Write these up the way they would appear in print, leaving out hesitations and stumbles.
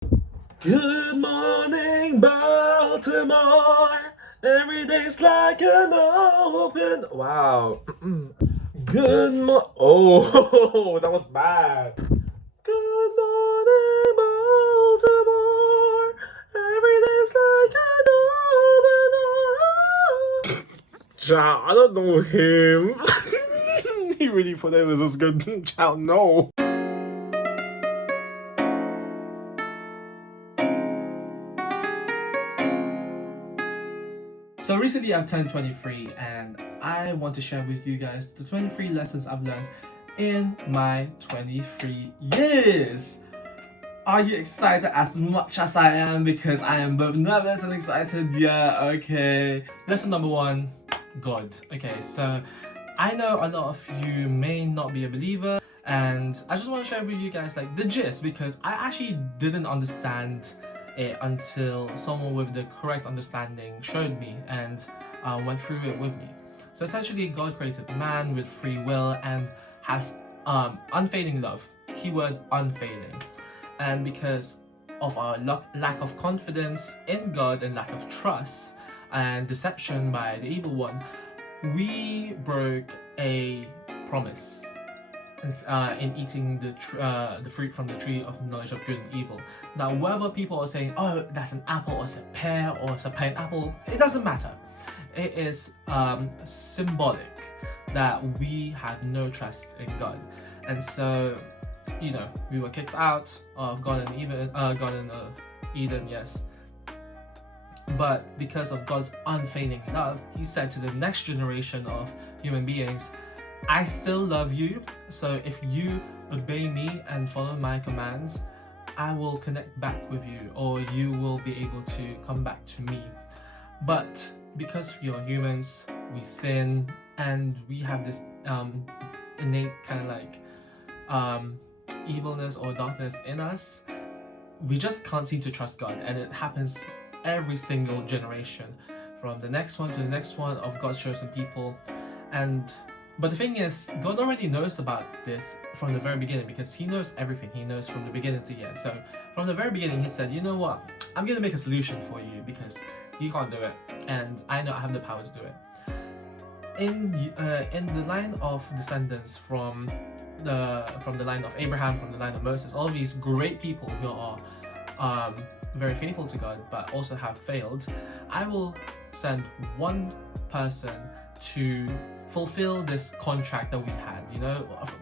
Good morning, Baltimore. Every day's like an open. Wow. Good Oh, that was bad. Good morning, Baltimore. Every day's like an open door. Child, I don't know him. He really thought it was as good. Child, no. So recently I've turned 23 and I want to share with you guys the 23 lessons I've learned in my 23 years. Are you excited as much as I am? Because I am both nervous and excited. Yeah, okay. Lesson number one, God. Okay, so I know a lot of you may not be a believer, and I just want to share with you guys like the gist, because I actually didn't understand it until someone with the correct understanding showed me and went through it with me. So essentially, God created man with free will and has unfailing love. Keyword unfailing. And because of our lack of confidence in God and lack of trust and deception by the evil one, we broke a promise in eating the fruit from the tree of knowledge of good and evil. Now, whether people are saying, "Oh, that's an apple," or "It's a pear," or "It's a pineapple," it doesn't matter. It is symbolic that we have no trust in God, and so we were kicked out of Garden Eden, yes. But because of God's unfailing love, He said to the next generation of human beings, I still love you, so if you obey me and follow my commands, I will connect back with you, or you will be able to come back to me. But because we are humans, we sin, and we have this innate kind of like evilness or darkness in us, we just can't seem to trust God, and it happens every single generation, from the next one to the next one of God's chosen people. But the thing is, God already knows about this from the very beginning, because He knows everything. He knows from the beginning to the end. So from the very beginning, He said, you know what, I'm going to make a solution for you because you can't do it, and I know I have the power to do it. In the line of descendants from the line of Abraham, from the line of Moses, all of these great people who are very faithful to God but also have failed, I will send one person to fulfill this contract that we had.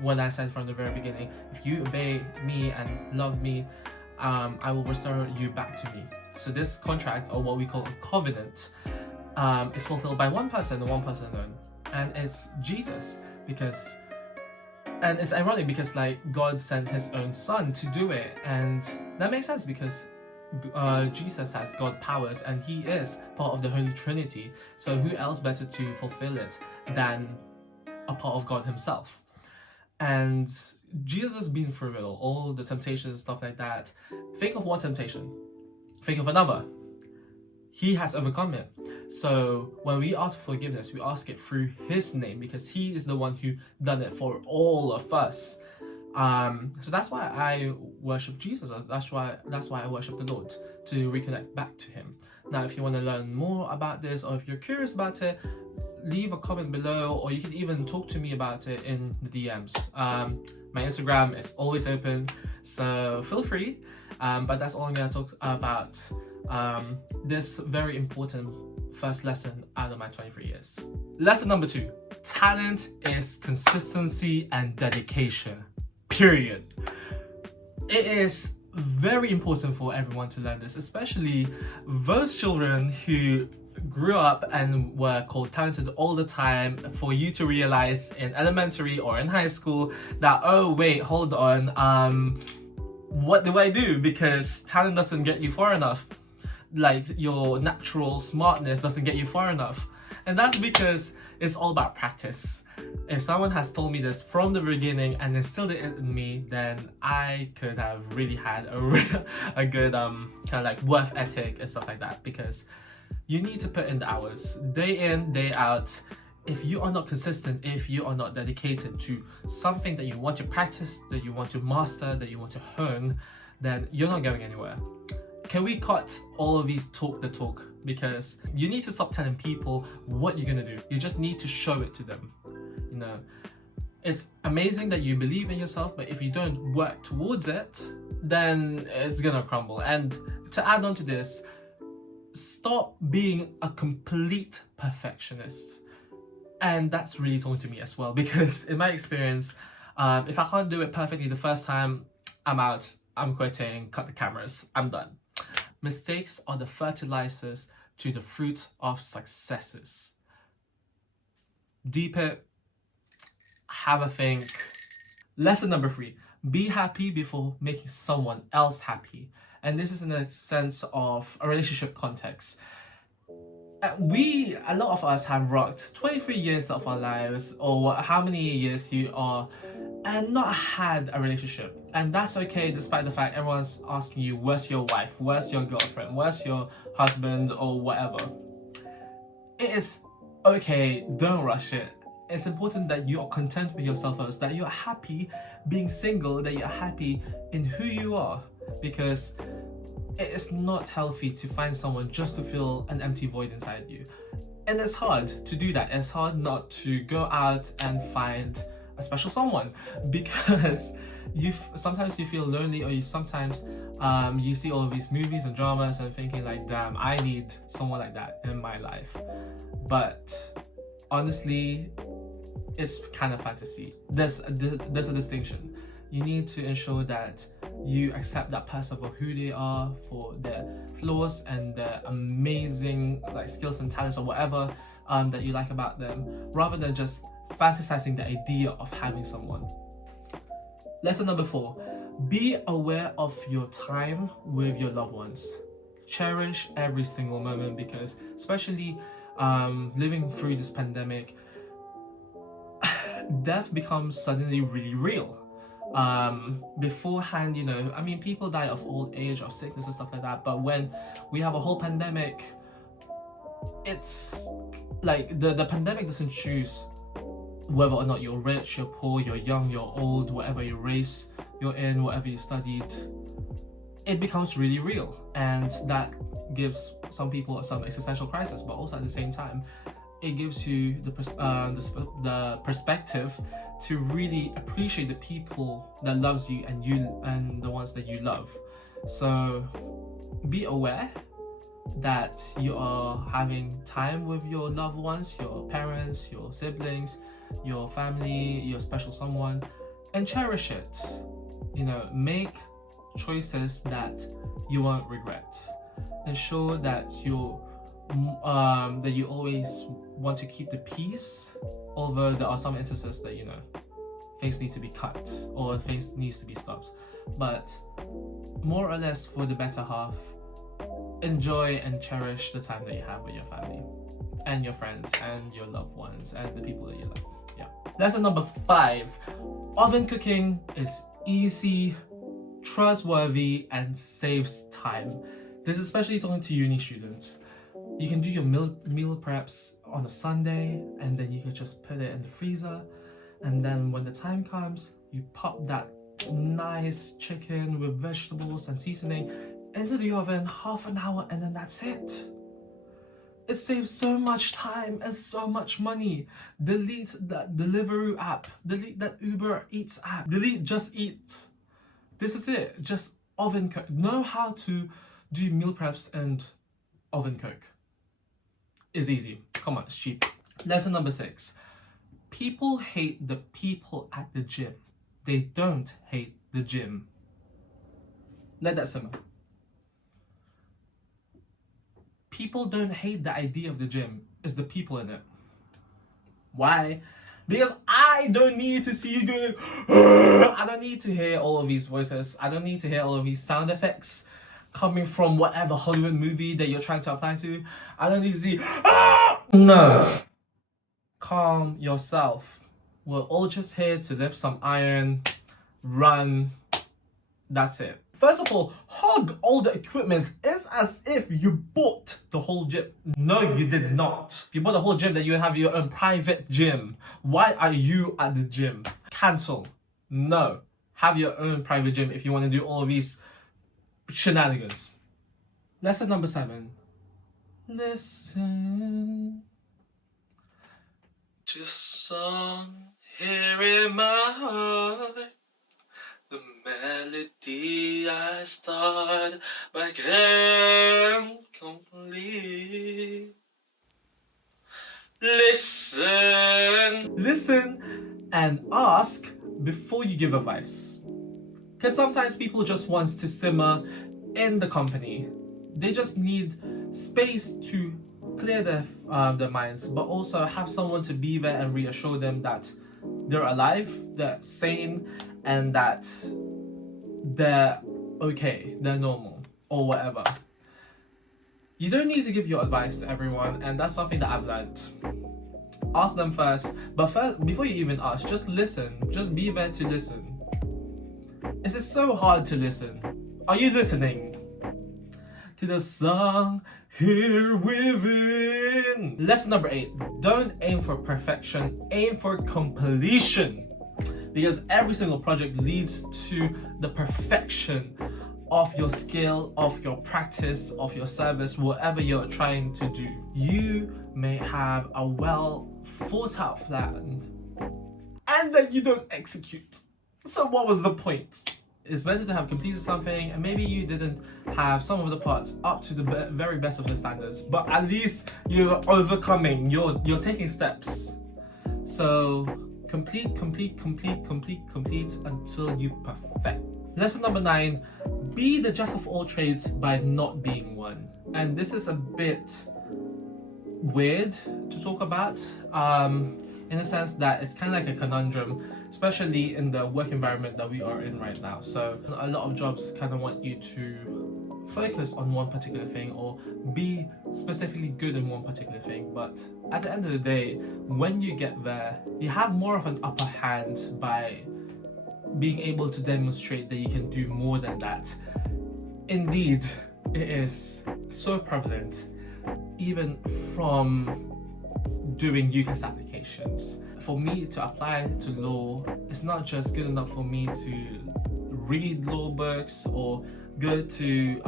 When I said from the very beginning, if you obey me and love me, I will restore you back to me. So this contract, or what we call a covenant, is fulfilled by one person and one person alone, and it's Jesus. And it's ironic because God sent His own Son to do it, and that makes sense because Jesus has God powers and He is part of the Holy Trinity. So who else better to fulfill it than a part of God Himself? And Jesus has been through it all the temptations, stuff like that. Think of one temptation, think of another. He has overcome it. So when we ask for forgiveness, we ask it through His name, because He is the one who done it for all of us. So that's why I worship Jesus. That's why I worship the Lord, to reconnect back to Him. Now, if you want to learn more about this, or if you're curious about it, leave a comment below, or you can even talk to me about it in the DMs. My Instagram is always open, so feel free. But that's all I'm going to talk about this very important first lesson out of my 23 years. Lesson number 2. Talent is consistency and dedication. Period. It is very important for everyone to learn this, especially those children who grew up and were called talented all the time, for you to realize in elementary or in high school that, oh wait, hold on, what do I do? Because talent doesn't get you far enough. Like, your natural smartness doesn't get you far enough. And that's because it's all about practice. If someone has told me this from the beginning and instilled it in me, then I could have really had a good kind of like work ethic and stuff like that, because you need to put in the hours, day in, day out. If you are not consistent, if you are not dedicated to something that you want to practice, that you want to master, that you want to hone, then you're not going anywhere. Can we cut all of these talk the talk? Because you need to stop telling people what you're gonna do. You just need to show it to them. You know, it's amazing that you believe in yourself, but if you don't work towards it, then it's gonna crumble. And to add on to this, stop being a complete perfectionist. And that's really talking to me as well, because in my experience, if I can't do it perfectly the first time, I'm out, I'm quitting, cut the cameras, I'm done. Mistakes are the fertilizers to the fruit of successes. Deep it, have a think. Lesson number 3, be happy before making someone else happy. And this is in a sense of a relationship context. A lot of us have rocked 23 years of our lives, or how many years you are, and not had a relationship. And that's okay, despite the fact everyone's asking you, where's your wife, where's your girlfriend, where's your husband, or whatever. It is okay, don't rush it. It's important that you are content with yourself first, that you're happy being single, that you're happy in who you are, because it is not healthy to find someone just to fill an empty void inside you. And it's hard to do that. It's hard not to go out and find a special someone, because sometimes you feel lonely, or sometimes you see all of these movies and dramas and thinking like, damn, I need someone like that in my life. But honestly, it's kind of fantasy. There's a distinction. You need to ensure that you accept that person for who they are, for their flaws and their amazing skills and talents, or whatever that you like about them, rather than just fantasizing the idea of having someone. Lesson number 4, be aware of your time with your loved ones. Cherish every single moment, because especially living through this pandemic, death becomes suddenly really real. Beforehand, people die of old age, of sickness and stuff like that, but when we have a whole pandemic, it's like the pandemic doesn't choose whether or not you're rich, you're poor, you're young, you're old, whatever your race you're in, whatever you studied. It becomes really real, and that gives some people some existential crisis, but also at the same time, it gives you the perspective to really appreciate the people that loves you and the ones that you love. So be aware that you are having time with your loved ones, your parents, your siblings, your family, your special someone, and cherish it. Make choices that you won't regret. Ensure that you always want to keep the peace, although there are some instances that things need to be cut or things needs to be stopped. But more or less, for the better half, enjoy and cherish the time that you have with your family and your friends and your loved ones and the people that you love. Yeah. Lesson number 5, oven cooking is easy, trustworthy, and saves time. This is especially talking to uni students. You can do your meal preps on a Sunday, and then you can just put it in the freezer, and then when the time comes, you pop that nice chicken with vegetables and seasoning into the oven, half an hour, and then that's it. It saves so much time and so much money. Delete that Deliveroo app, delete that Uber Eats app, delete Just Eat. This is it. Just oven cook. Know how to do meal preps and oven cook. It's easy. Come on, it's cheap. Lesson number 6. People hate the people at the gym. They don't hate the gym. Let that simmer. People don't hate the idea of the gym. It's the people in it. Why? Because I don't need to see you doing I don't need to hear all of these voices. I don't need to hear all of these sound effects coming from whatever Hollywood movie that you're trying to apply to. I don't need to see No. Calm yourself. We're all just here to lift some iron, run. That's it. First of all, hug all the equipment. It's as if you bought the whole gym. No, you did not. If you bought the whole gym, then you have your own private gym. Why are you at the gym? Cancel. No. Have your own private gym if you want to do all of these shenanigans. Lesson number 7. Listen to the song here in my heart, the melody I start but can't complete. Listen and ask before you give advice. Because sometimes people just want to simmer in the company. They just need space to clear their minds, but also have someone to be there and reassure them that they're alive, they're sane, and that they're okay, they're normal, or whatever. You don't need to give your advice to everyone, and that's something that I've learned. Ask them first, but first, before you even ask, just listen. Just be there to listen. Is it so hard to listen? Are you listening to the song here within? Lesson number 8. Don't aim for perfection, aim for completion. Because every single project leads to the perfection of your skill, of your practice, of your service, whatever you're trying to do. You may have a well thought out plan and then you don't execute. So what was the point? It's better to have completed something and maybe you didn't have some of the parts up to the very best of the standards, but at least you're overcoming, you're taking steps. So complete until you perfect. Lesson number 9, be the jack of all trades by not being one. And this is a bit weird to talk about, in the sense that it's kind of like a conundrum, especially in the work environment that we are in right now. So a lot of jobs kind of want you to focus on one particular thing or be specifically good in one particular thing, but at the end of the day, when you get there, you have more of an upper hand by being able to demonstrate that you can do more than that. Indeed, it is so prevalent even from doing UCAS applications. For me to apply to law, it's not just good enough for me to read law books or go to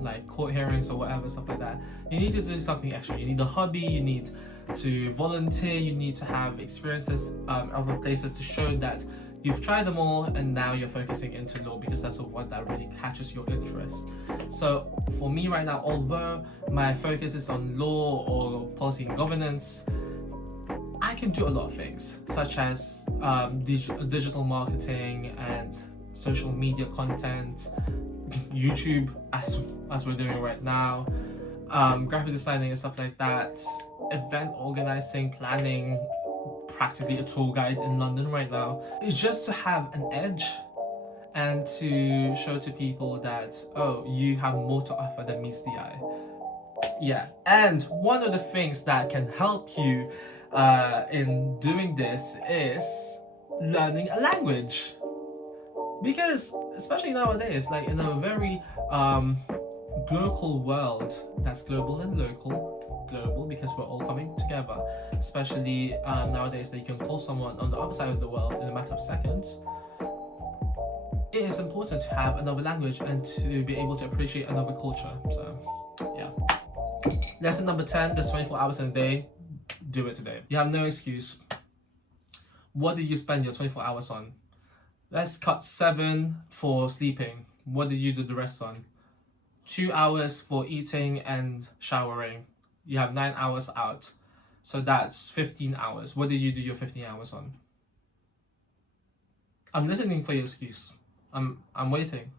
like court hearings or whatever, stuff like that. You need to do something extra. You need a hobby, you need to volunteer, you need to have experiences other places to show that you've tried them all and now you're focusing into law because that's the one that really catches your interest. So for me right now, although my focus is on law or policy and governance, I can do a lot of things such as digital marketing and social media content, YouTube as we're doing right now, graphic designing and stuff like that, event organizing, planning, practically a tour guide in London right now. It's just to have an edge and to show to people that, oh, you have more to offer than meets the eye. Yeah, and one of the things that can help you in doing this is learning a language. Because especially nowadays, like in a very global world, that's global and local, global because we're all coming together, especially nowadays that you can call someone on the other side of the world in a matter of seconds. It is important to have another language and to be able to appreciate another culture. So yeah. Lesson number 10, there's 24 hours in a day. Do it today. You have no excuse. What did you spend your 24 hours on? Let's cut 7 for sleeping. What did you do the rest on? 2 hours for eating and showering. You have 9 hours out. So that's 15 hours. What did you do your 15 hours on? I'm listening for your excuse. I'm waiting.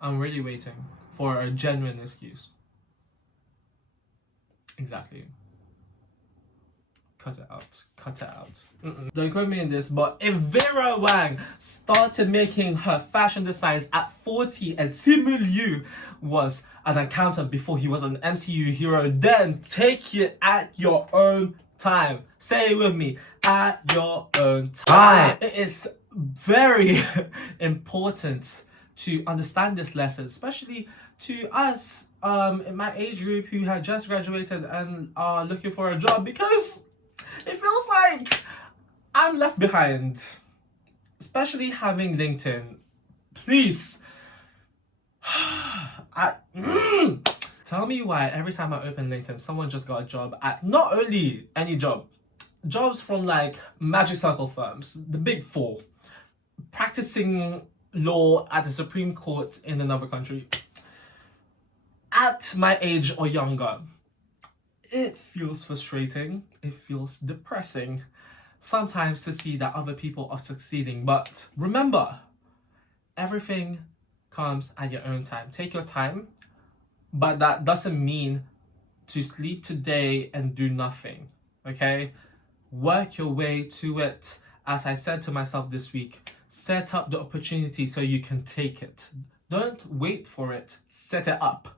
I'm really waiting for a genuine excuse. Exactly. Cut it out. Cut it out. Don't quote me in this, but if Vera Wang started making her fashion designs at 40 and Simu Liu was an accountant before he was an MCU hero, then take it at your own time. Say it with me. At your own time. It is very important to understand this lesson, especially to us in my age group who had just graduated and are looking for a job, because it feels like I'm left behind. Especially having LinkedIn, Please. Tell me why every time I open LinkedIn, someone just got a job at not only any job, jobs from like magic circle firms, the big four, practicing law at the Supreme Court in another country, at my age or younger. It feels frustrating, it feels depressing sometimes to see that other people are succeeding. But remember, everything comes at your own time. Take your time, but that doesn't mean to sleep today and do nothing, okay? Work your way to it. As I said to myself this week, set up the opportunity so you can take it. Don't wait for it, set it up,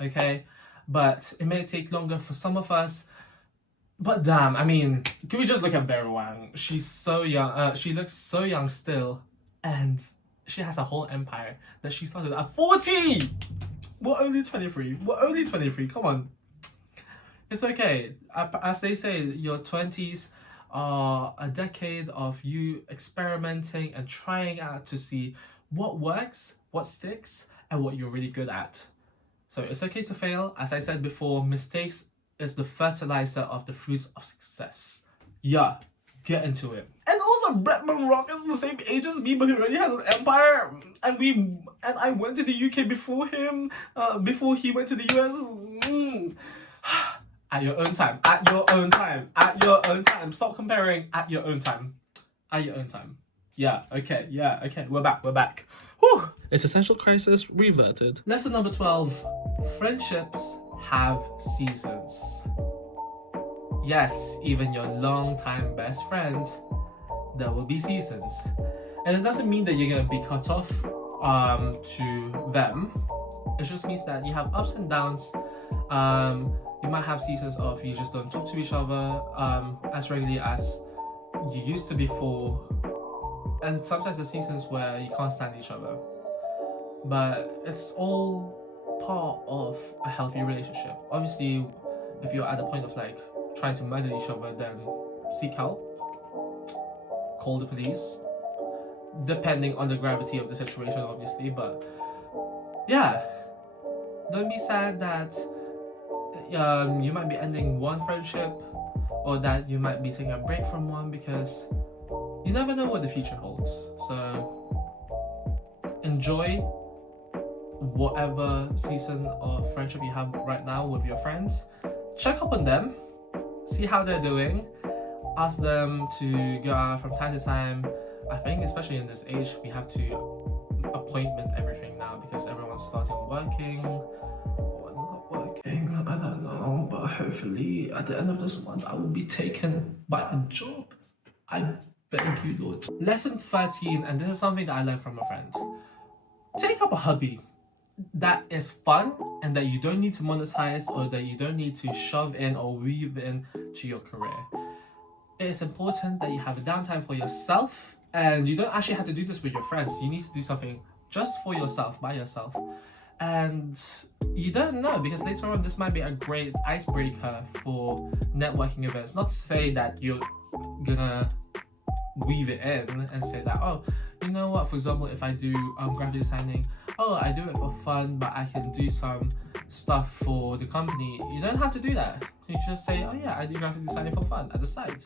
okay? But it may take longer for some of us. But damn, I mean, can we just look at Vera Wang? She's so young, she looks so young still, and she has a whole empire that she started at 40! We're only 23, come on. It's okay. As they say, your 20s are a decade of you experimenting and trying out to see what works, what sticks, and what you're really good at. So it's okay to fail. As I said before, mistakes is the fertilizer of the fruits of success. Yeah, get into it. And also, Bretman Rock is the same age as me, but he already has an empire. And I went to the UK before him, before he went to the US. At your own time, at your own time, at your own time. Stop comparing at your own time. At your own time. Yeah, okay, we're back. Whew. Existential crisis reverted. Lesson number 12. Friendships have seasons. Yes, even your long-time best friends, there will be seasons. And it doesn't mean that you're going to be cut off to them. It just means that you have ups and downs. You might have seasons of you just don't talk to each other as regularly as you used to before. And sometimes there's seasons where you can't stand each other. But it's all part of a healthy relationship. Obviously, if you're at the point of like trying to murder each other, then seek help. Call the police. Depending on the gravity of the situation, obviously. But yeah, don't be sad that you might be ending one friendship, or that you might be taking a break from one, because you never know what the future holds. So enjoy whatever season of friendship you have right now with your friends. Check up on them, see how they're doing, ask them to go out from time to time. I think especially in this age, we have to appointment everything now because everyone's starting working or not working. I don't know, but hopefully at the end of this month I will be taken by a job. I beg you, Lord. Lesson 13, and this is something that I learned from a friend. Take up a hobby that is fun and that you don't need to monetize or that you don't need to shove in or weave in to your career. It is important that you have a downtime for yourself, and you don't actually have to do this with your friends. You need to do something just for yourself, by yourself. And you don't know, because later on this might be a great icebreaker for networking events. Not to say that you're gonna weave it in and say that, oh, you know what, for example, if I do graphic designing, oh, I do it for fun, but I can do some stuff for the company. You don't have to do that. You just say, oh yeah, I do graphic designing for fun at the side.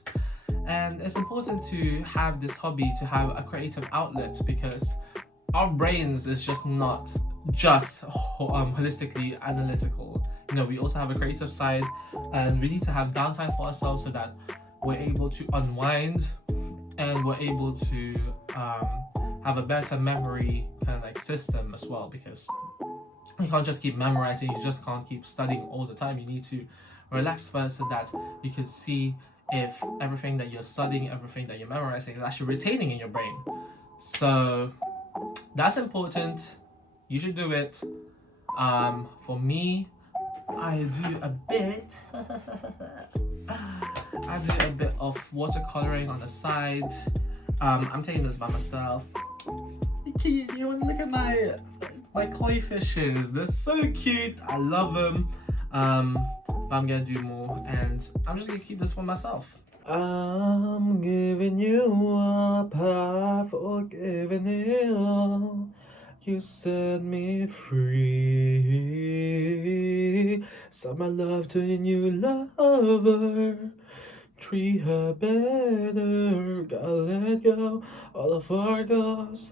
And it's important to have this hobby, to have a creative outlet, because our brains is just not just holistically analytical. You know, we also have a creative side, and we need to have downtime for ourselves so that we're able to unwind and we're able to have a better memory kind of like system as well, because you can't just keep memorizing, you just can't keep studying all the time. You need to relax first so that you can see if everything that you're studying, everything that you're memorizing is actually retaining in your brain. So that's important. You should do it. For me, I do a bit of watercoloring on the side. I'm taking this by myself. You want to look at my koi fishes? They're so cute. I love them. But I'm gonna do more, and I'm just gonna keep this for myself. I'm giving you up, I've forgiven it all. You set me free. Send my love to your new lover. Treat her better. Gotta let go all of our goals.